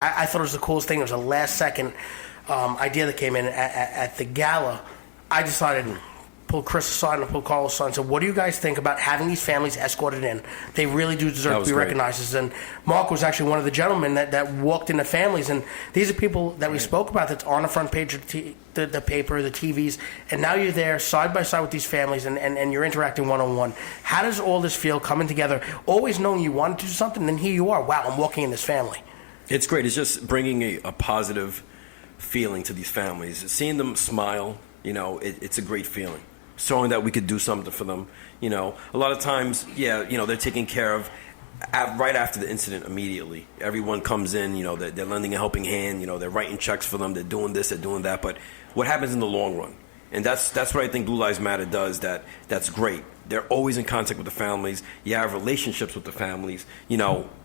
I thought it was the coolest thing. It was a last-second idea that came in at the gala. I decided to pull Chris aside and pull Carlos aside and said, what do you guys think about having these families escorted in? They really do deserve to be recognized. And Mark was actually one of the gentlemen that walked into families. And these are people that we spoke about that's on the front page of the paper, the TVs. And now you're there side by side with these families and you're interacting one-on-one. How does all this feel coming together, always knowing you want to do something, and then here you are. Wow, I'm walking in this family. It's great. It's just bringing a positive feeling to these families. Seeing them smile, it's a great feeling. Showing that we could do something for them. A lot of times, they're taken care of right after the incident immediately. Everyone comes in, they're lending a helping hand, they're writing checks for them, they're doing this, they're doing that. But what happens in the long run? And that's what I think Blue Lives Matter does. That's great. They're always in contact with the families. You have relationships with the families.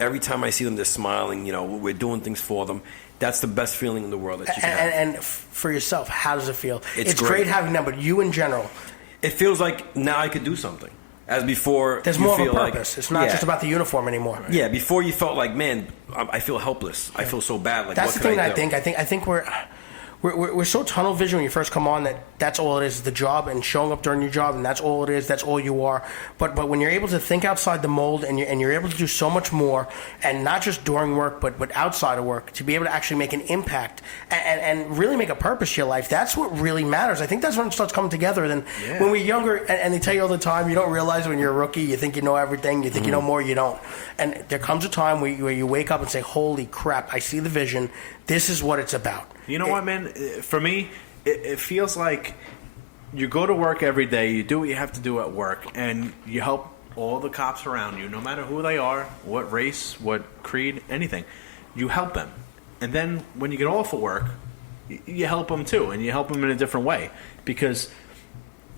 Every time I see them, they're smiling. We're doing things for them. That's the best feeling in the world that you can have. And for yourself, how does it feel? It's great having them, but you in general. It feels like now I could do something. As before, there's more of a purpose. It's not just about the uniform anymore. Right? Yeah, before you felt like, man, I feel helpless. I feel so bad. Like, that's what the thing I think we're so tunnel vision when you first come on that's all it is, the job and showing up during your job, and that's all it is, that's all you are. But when you're able to think outside the mold and you're able to do so much more, and not just during work but outside of work, to be able to actually make an impact and really make a purpose to your life, that's what really matters. I think that's when it starts coming together. Then when we're younger, and they tell you all the time, you don't realize when you're a rookie, you think you know everything, you think you know more, you don't. And there comes a time where you wake up and say, holy crap, I see the vision, this is what it's about. You know what, man? For me, it feels like you go to work every day, you do what you have to do at work, and you help all the cops around you, no matter who they are, what race, what creed, anything. You help them. And then when you get off of work, you help them too, and you help them in a different way. Because,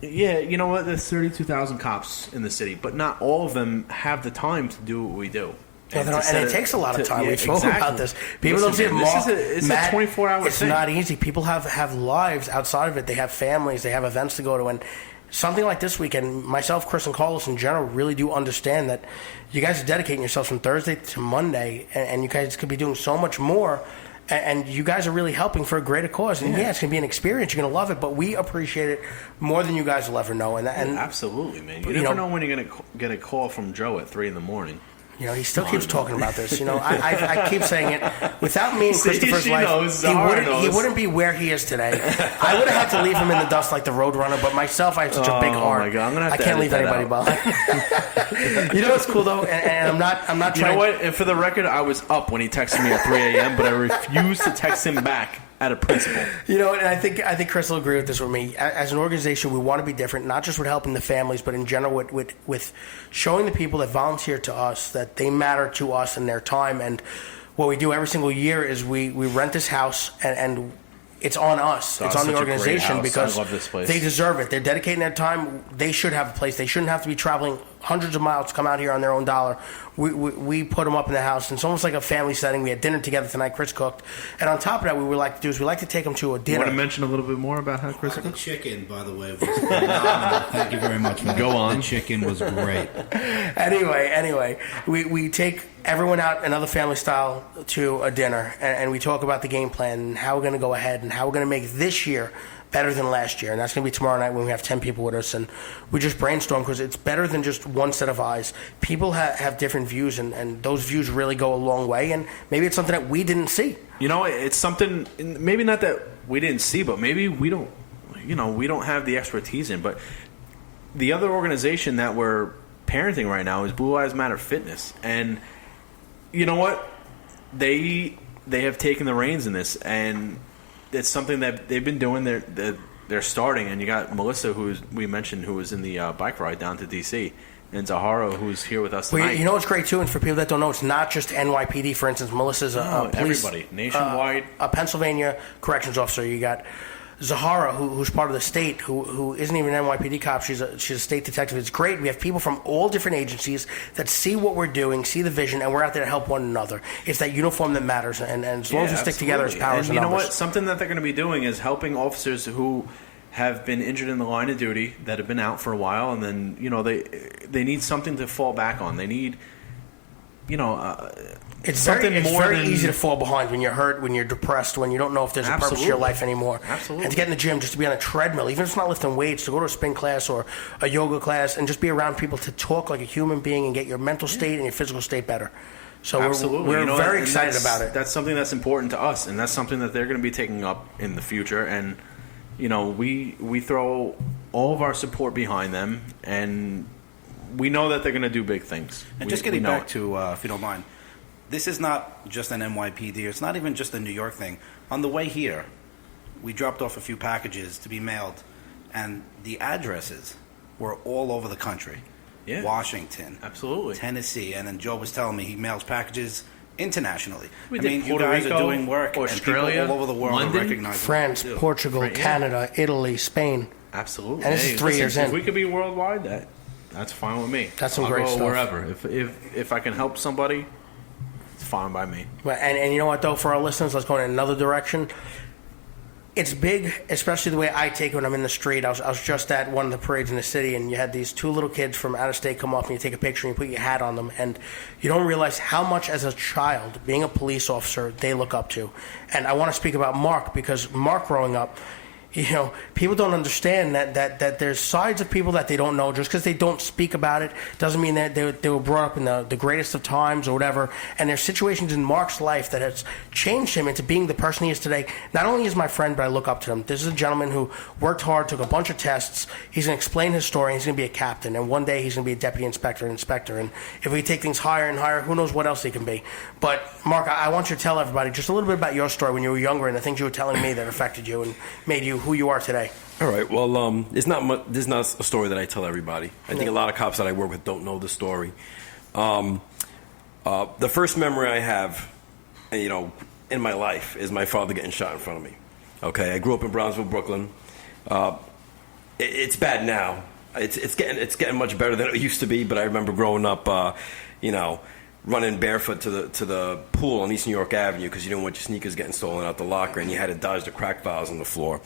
you know what? There's 32,000 cops in the city, but not all of them have the time to do what we do. And it takes a lot of time. We've spoken about this. People don't see it. It's a 24-hour thing. It's not easy. People have lives outside of it. They have families. They have events to go to. And something like this weekend, myself, Chris, and Carlos in general really do understand that you guys are dedicating yourselves from Thursday to Monday, and you guys could be doing so much more. And you guys are really helping for a greater cause. And it's going to be an experience. You're going to love it. But we appreciate it more than you guys will ever know. And absolutely, man. You never know when you're going to get a call from Joe at 3 a.m. He still keeps talking about this. I keep saying it. Without me and Christopher's life, he wouldn't be where he is today. I would have had to leave him in the dust like the Roadrunner, but myself, I have such a big heart. My God. I'm gonna have I can't leave anybody behind. You know what's cool though, and I'm not trying. You know what? And for the record, I was up when he texted me at 3 a.m., but I refused to text him back. Out of principle. And I think Chris will agree with this with me. As an organization, we want to be different, not just with helping the families, but in general with showing the people that volunteer to us that they matter to us and their time. And what we do every single year is we rent this house and it's on us. It's on the organization because they deserve it. They're dedicating their time. They should have a place. They shouldn't have to be traveling hundreds of miles to come out here on their own dollar. We put them up in the house. And it's almost like a family setting. We had dinner together tonight. Chris cooked. And on top of that, what we like to do is we like to take them to a dinner. You want to mention a little bit more about how Chris cooked? The chicken, by the way, was phenomenal. Thank you very much, man. Go on. The chicken was great. Anyway, we take everyone out another family style to a dinner, and we talk about the game plan and how we're going to go ahead and how we're going to make this year better than last year. And that's going to be tomorrow night when we have 10 people with us, and we just brainstorm because it's better than just one set of eyes. People have different views, and those views really go a long way, and maybe it's something that we didn't see. It's something maybe not that we didn't see, but maybe we don't have the expertise in. But the other organization that we're parenting right now is Blue Lives Matter Fitness, and you know what? They have taken the reins in this, and it's something that they've been doing. They're starting, and you got Melissa, we mentioned, who was in the bike ride down to D.C., and Zahara, who's here with us tonight. Well, you know what's great, too, and for people that don't know, it's not just NYPD. For instance, Melissa's a police... Everybody, nationwide. A Pennsylvania corrections officer. You got Zahara, who's part of the state, who isn't even an NYPD cop. She's a state detective. It's great. We have people from all different agencies that see what we're doing, see the vision, and we're out there to help one another. It's that uniform that matters, and as long as we stick together, it's powers and you know numbers. what? Something that they're going to be doing is helping officers who have been injured in the line of duty, that have been out for a while, and then they need something to fall back on. They need It's something very, more very than- easy to fall behind when you're hurt, when you're depressed, when you don't know if there's a purpose to your Absolutely. life anymore. Absolutely. And to get in the gym, just to be on a treadmill, even if it's not lifting weights, to go to a spin class or a yoga class and just be around people to talk like a human being and get your mental state and your physical state better. So Absolutely. we're You know, very and excited that's- about it. That's something that's important to us, and that's something that they're going to be taking up in the future. And we throw all of our support behind them, and we know that they're going to do big things. And We- just getting we know back it. to, if you don't mind, this is not just an NYPD. It's not even just a New York thing. On the way here, we dropped off a few packages to be mailed, and the addresses were all over the country. Yeah. Washington, Absolutely. Tennessee, and then Joe was telling me he mails packages internationally. We I did mean, you Puerto guys Rico, are doing work, Australia, and people all over the world London, are recognizing France, what you do. Portugal, Right, yeah. Canada, Italy, Spain. Absolutely. And this is 3 years If in. we could be worldwide, that's fine with me. That's some I'll great go stuff. wherever. If I can help somebody, it's fine by me. And you know what, though, for our listeners, let's go in another direction. It's big, especially the way I take it when I'm in the street. I was just at one of the parades in the city, and you had these two little kids from out of state come up, and you take a picture, and you put your hat on them, and you don't realize how much, as a child, being a police officer, they look up to. And I want to speak about Mark, because Mark growing up, people don't understand that there's sides of people that they don't know. Just because they don't speak about it doesn't mean that they were brought up in the greatest of times or whatever. And there's situations in Mark's life that has changed him into being the person he is today. Not only is my friend, but I look up to him. This is a gentleman who worked hard, took a bunch of tests. He's going to explain his story, and he's going to be a captain. And one day he's going to be a deputy inspector and inspector. And if we take things higher and higher, who knows what else he can be. But, Mark, I want you to tell everybody just a little bit about your story when you were younger and the things you were telling me that affected you and made you who you are today. All right. Well, it's not much, this is not a story that I tell everybody. I think a lot of cops that I work with don't know the story. The first memory I have, in my life is my father getting shot in front of me. Okay, I grew up in Brownsville, Brooklyn. It's bad now. It's getting much better than it used to be. But I remember growing up, running barefoot to the pool on East New York Avenue because you didn't want your sneakers getting stolen out the locker, and you had to dodge the crack vials on the floor.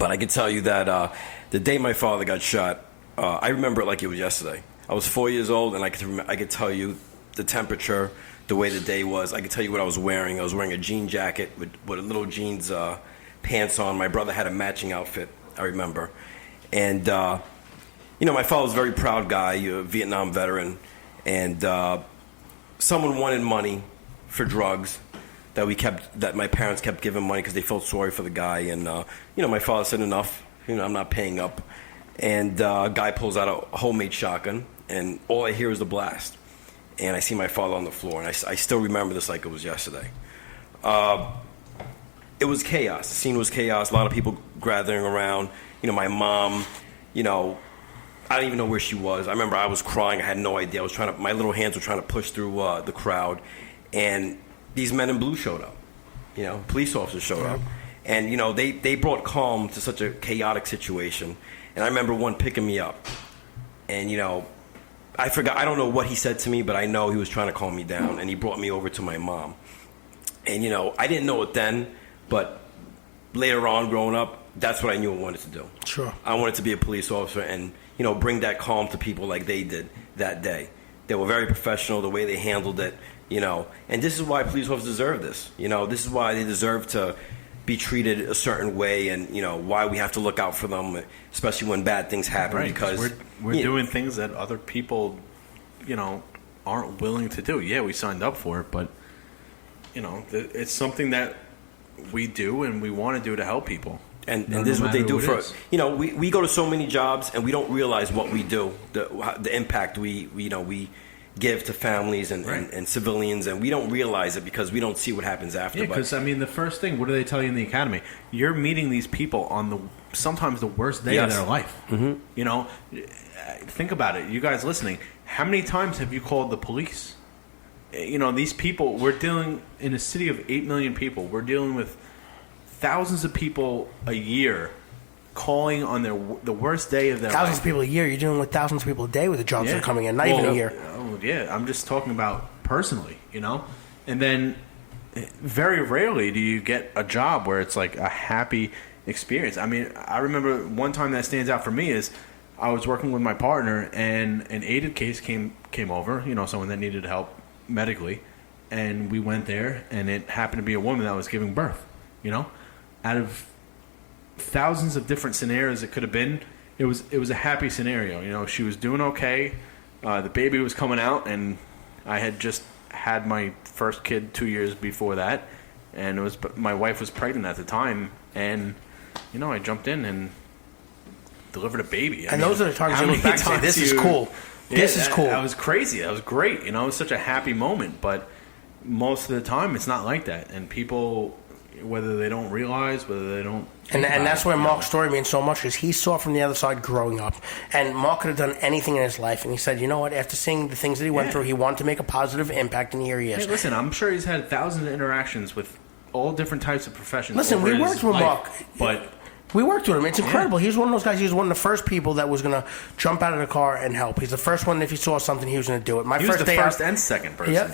But I can tell you that the day my father got shot, I remember it like it was yesterday. I was 4 years old, and I could tell you the temperature, the way the day was. I could tell you what I was wearing. I was wearing a jean jacket with a little jeans pants on. My brother had a matching outfit, I remember. And, my father was a very proud guy, a Vietnam veteran. And someone wanted money for drugs that my parents kept giving money because they felt sorry for the guy. And, my father said, enough, I'm not paying up. And a guy pulls out a homemade shotgun, and all I hear is the blast. And I see my father on the floor, and I still remember this like it was yesterday. It was chaos. The scene was chaos. A lot of people gathering around. My mom, I don't even know where she was. I remember I was crying. I had no idea. My little hands were trying to push through the crowd. And these men in blue showed up. Police officers showed up. And, they brought calm to such a chaotic situation. And I remember one picking me up. And, I forgot. I don't know what he said to me, but I know he was trying to calm me down. And he brought me over to my mom. And, I didn't know it then, but later on growing up, that's what I knew I wanted to do. Sure. I wanted to be a police officer and, bring that calm to people like they did that day. They were very professional, the way they handled it, And this is why police officers deserve this. This is why they deserve to be treated a certain way and, why we have to look out for them, especially when bad things happen. Right, because we're doing things that other people, aren't willing to do. Yeah, we signed up for it, but, it's something that we do and we want to do to help people. And No this is what they do matter for who it us. We go to so many jobs and we don't realize what we do, the impact we give to families and civilians, and we don't realize it because we don't see what happens after. Yeah, because the first thing, what do they tell you in the academy? You're meeting these people on sometimes the worst day of their life. Mm-hmm. Think about it. You guys listening, how many times have you called the police? These people, we're dealing in a city of 8 million people. We're dealing with thousands of people a year calling on the worst day of their life. Thousands of people a year. You're dealing with thousands of people a day with the jobs that are coming in. Not even a year. Oh, yeah. I'm just talking about personally, And then very rarely do you get a job where it's like a happy experience. I mean, I remember one time that stands out for me is I was working with my partner and an aided case came over, someone that needed help medically, and we went there, and it happened to be a woman that was giving birth. Out of thousands of different scenarios it could have been, it was a happy scenario. She was doing okay. The baby was coming out, and I had just had my first kid 2 years before that, and my wife was pregnant at the time, and I jumped in and delivered a baby. Those are the times you look back and say, "This is cool. This is cool." That was crazy. That was great. It was such a happy moment. But most of the time, it's not like that, and people, whether they don't realize, whether they don't. And that's where Mark's story means so much, because he saw from the other side growing up. And Mark could have done anything in his life, and he said, you know what, after seeing the things that he went through, he wanted to make a positive impact, and here he is. Hey, listen, I'm sure he's had thousands of interactions with all different types of professions. Listen, we worked with Mark. But we worked with him. It's incredible. He's one of those guys. He was one of the first people that was going to jump out of the car and help. He's the first one, if he saw something, he was going to do it. He was the first and second person. Yeah.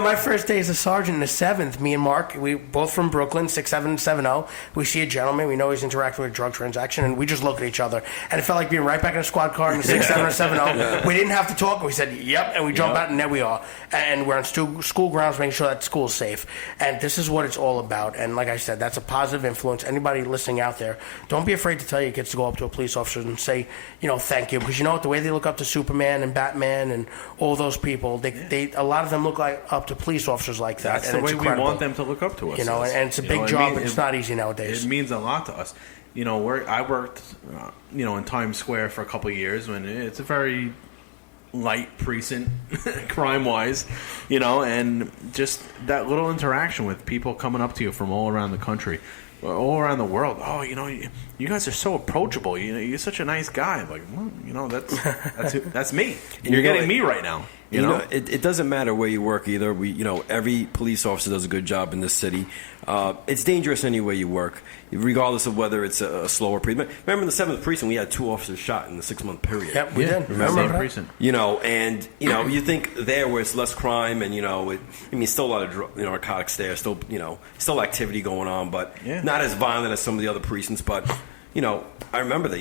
My first day as a sergeant in the 7th, me and Mark, we both from Brooklyn, 6770. We see a gentleman. We know he's interacting with a drug transaction, and we just look at each other. And it felt like being right back in a squad car in the 6770. We didn't have to talk. We said, yep, and we jump out, and there we are. And we're on school grounds making sure that school's safe. And this is what it's all about. And like I said, that's a positive influence. Anybody listening out there, don't be afraid to tell your kids to go up to a police officer and say, thank you. Because you know what? The way they look up to Superman and Batman and all those people, they a lot of them look up to police officers like that. That's and the way it's incredible. we want them to look up to us. And it's a big job, but it's not easy nowadays. It means a lot to us. I worked, in Times Square for a couple of years when it's a very light precinct, crime-wise, and just that little interaction with people coming up to you from all around the country, all around the world. Oh, you guys are so approachable. You're such a nice guy. Like, well, that's me. And you're getting me right now. It doesn't matter where you work either. Every police officer does a good job in this city. It's dangerous anywhere you work, regardless of whether it's a slower precinct. Remember in the 7th precinct, we had 2 officers shot in the 6-month period. Yep, we did. Remember that precinct? You think there where it's less crime, and still a lot of narcotics there, still activity going on, but not as violent as some of the other precincts. But I remember that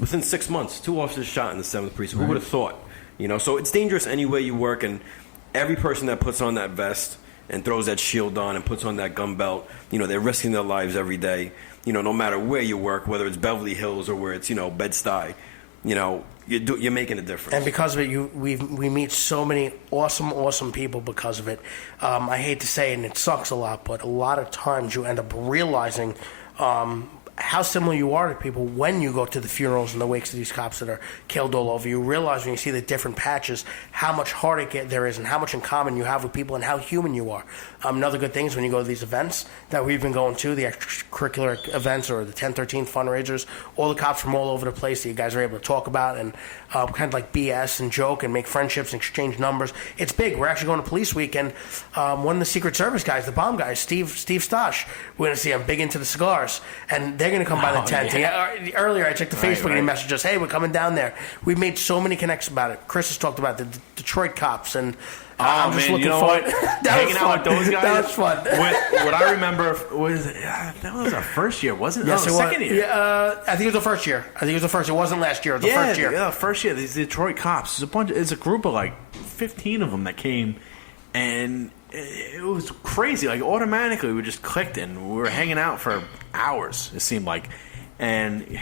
within 6 months, 2 officers shot in the 7th precinct. Who would have thought? So it's dangerous anywhere you work, and every person that puts on that vest and throws that shield on and puts on that gun belt, they're risking their lives every day. No matter where you work, whether it's Beverly Hills or where it's Bed-Stuy, you're making a difference. And because of it, we meet so many awesome people because of it. I hate to say it, and it sucks a lot, but a lot of times you end up realizing how similar you are to people when you go to the funerals and the wakes of these cops that are killed all over. You realize when you see the different patches how much heartache there is and how much in common you have with people and how human you are. Another good thing is when you go to these events that we've been going to, the extracurricular events or the 1013 fundraisers, all the cops from all over the place that you guys are able to talk about and kind of like BS and joke and make friendships and exchange numbers. It's big. We're actually going to Police Week, and one of the Secret Service guys, the bomb guys, Steve Stosh, we're going to see him big into the cigars, and they're going to come by the tent. Yeah. Earlier I checked the Facebook and he messaged us, hey, we're coming down there. We've made so many connections about it. Chris has talked about the Detroit cops, and I'm just looking forward. Hanging out with those guys. That was fun. What I remember was that was our first year, wasn't it? Yes, no, it second was. year. Yeah, I think it was the first year. It wasn't last year. It was the first year. Yeah, first year. These Detroit cops. It's a group of like 15 of them that came, and it was crazy. Like automatically, we just clicked, and we were hanging out for hours. It seemed like, and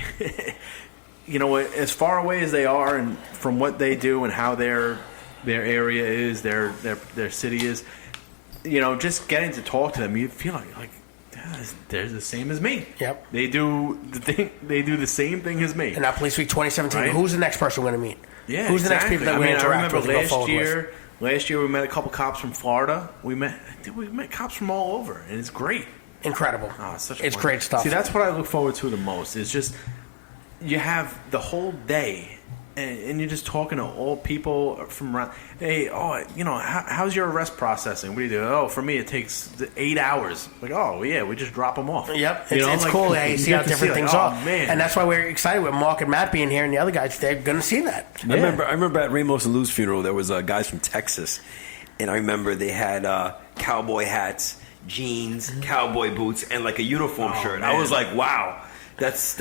as far away as they are, and from what they do and how their area is, their city is, just getting to talk to them, you feel like they're the same as me. Yep. They do the same thing as me. And now Police Week 2017. Right? Who's the next person we're going to meet? Yeah, who's the next people that we interact with? Last year we met a couple cops from Florida. We met cops from all over, and it's great. Incredible. Oh, it's great stuff. See, that's what I look forward to the most. Is just you have the whole day. And you're just talking to all people from around. Hey, how's your arrest processing? What do you do? Oh, for me, it takes 8 hours. Like, oh, yeah, we just drop them off. Yep, it's cool. Yeah, you see how different things are. Man. And that's why we're excited with Mark and Matt being here, and the other guys, they're going to see that. Yeah. I remember at Ramos and Lou's funeral, there was guys from Texas, and I remember they had cowboy hats, jeans, cowboy boots, and like a uniform shirt. Man. I was like, wow. That's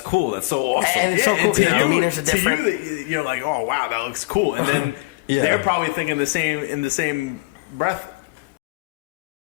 cool. That's so awesome. And it's so cool. To the demeanors are different. To you, you're like, oh wow, that looks cool. And then they're probably thinking in the same breath.